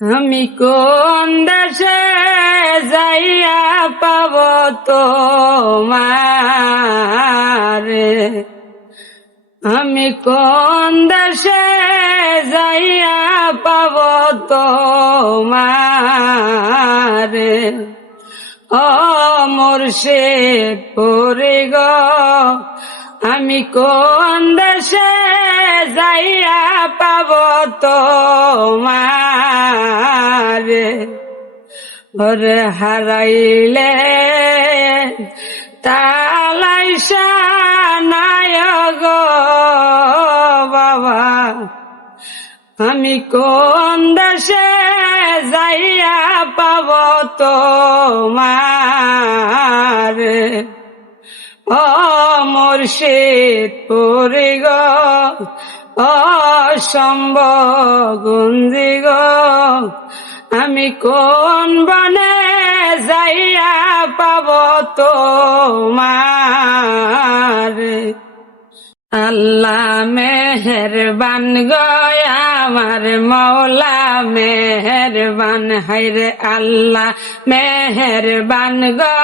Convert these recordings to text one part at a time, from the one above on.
আমি কোন দেশে যাইয়া পাব তোমারে, আমি কোন দেশে যাইয়া পাব তোমারে। ও মুর্শিদ পুরি গো, আমি কোন দেশে যাইয়া পাব তোমারে। ওরে হারাইলে তালাইশা নাই গো বাবা, আমি কোন দেশে যাইয়া পাব তোমারে। ও মুর্শিদ পুরি গো, ও শম্ভগুঞ্জি গো, আমি কোন বনে যাইয়া পাব তোমারে। আল্লাহ মেহেরবান গো আমার মৌলা মেহেরবান, হায়রে আল্লাহ মেহেরবান গো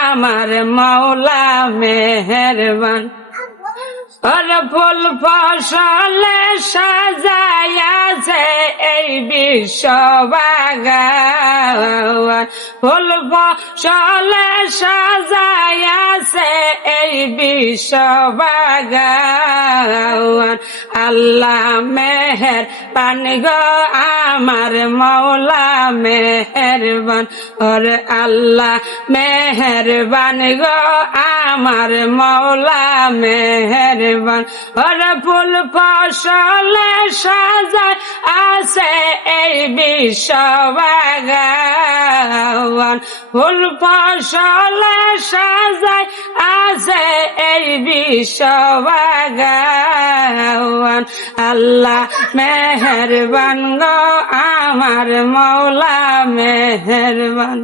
আমার মৌলা মেহেরবান। ওর ফুল ফসলে সাজাইয়াছে এই বিশ্ব বাগান, ফুল ফসলে সাজাইয়াছে এই বিশ্ব বাগান। আল্লাহ মেহেরবান গো আমার মৌলা মেহেরবান, ওরে আল্লাহ মেহেরবান গো আমার মৌলা মেহেরবান। ওরে ফুল ফসলে সাজায় আছে এই বিশ্ব বাগান, ফুল ফসলে সাজায় আছে এই বিশ্ব বাগান। আল্লাহ মেহেরবান গো আমার মৌলা মেহেরবান।